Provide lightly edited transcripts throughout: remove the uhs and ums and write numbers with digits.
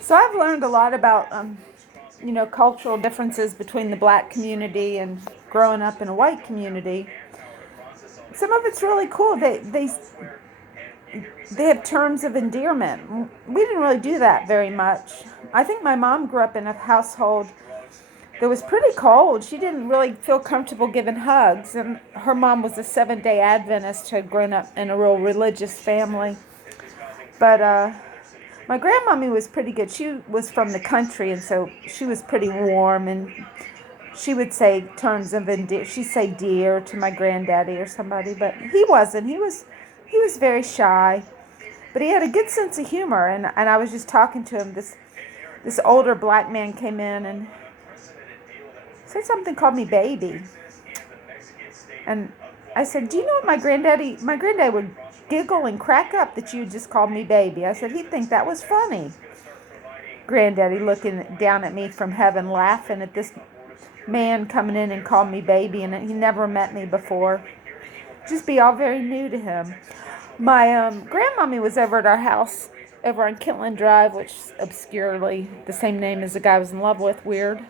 So I've learned a lot about, cultural differences between the black community and growing up in a white community. Some of it's really cool. They have terms of endearment. We didn't really do that very much. I think my mom grew up in a household that was pretty cold. She didn't really feel comfortable giving hugs, and her mom was a Seventh-day Adventist, had grown up in a real religious family. But my grandmommy was pretty good. She was from the country, and so she was pretty warm, and she would say terms of endear. She'd say dear to my granddaddy or somebody, but he wasn't. He was very shy, but he had a good sense of humor. And I was just talking to him. This older black man came in and said something, called me baby, and I said, "Do you know what my granddaddy? My granddad would giggle and crack up that you just called me baby." I said he'd think that was funny. Granddaddy looking down at me from heaven, laughing at this man coming in and called me baby, and he never met me before. Just be all very new to him. My grandmommy was over at our house over on Kentland Drive, which is obscurely the same name as the guy I was in love with. Weird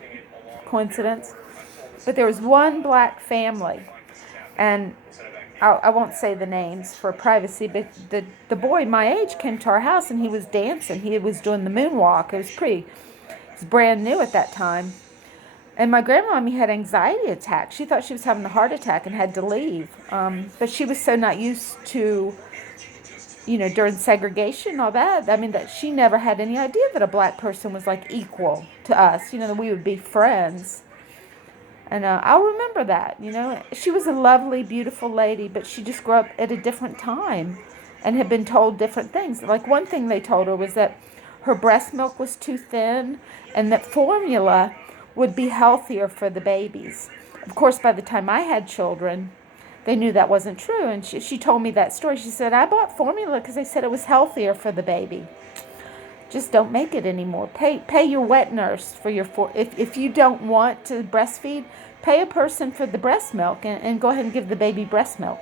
coincidence. But there was one black family, and I won't say the names for privacy, but the boy my age came to our house and he was dancing. He was doing the moonwalk. It was brand new at that time. And my grandmommy had anxiety attacks. She thought she was having a heart attack and had to leave. But she was so not used to, during segregation and all that. I mean, that she never had any idea that a black person was like equal to us, that we would be friends. And I'll remember that, She was a lovely, beautiful lady, but she just grew up at a different time and had been told different things. Like one thing they told her was that her breast milk was too thin and that formula would be healthier for the babies. Of course, by the time I had children, they knew that wasn't true. And she told me that story. She said, "I bought formula because they said it was healthier for the baby. Just don't make it anymore. Pay your wet nurse for if you don't want to breastfeed, pay a person for the breast milk and go ahead and give the baby breast milk."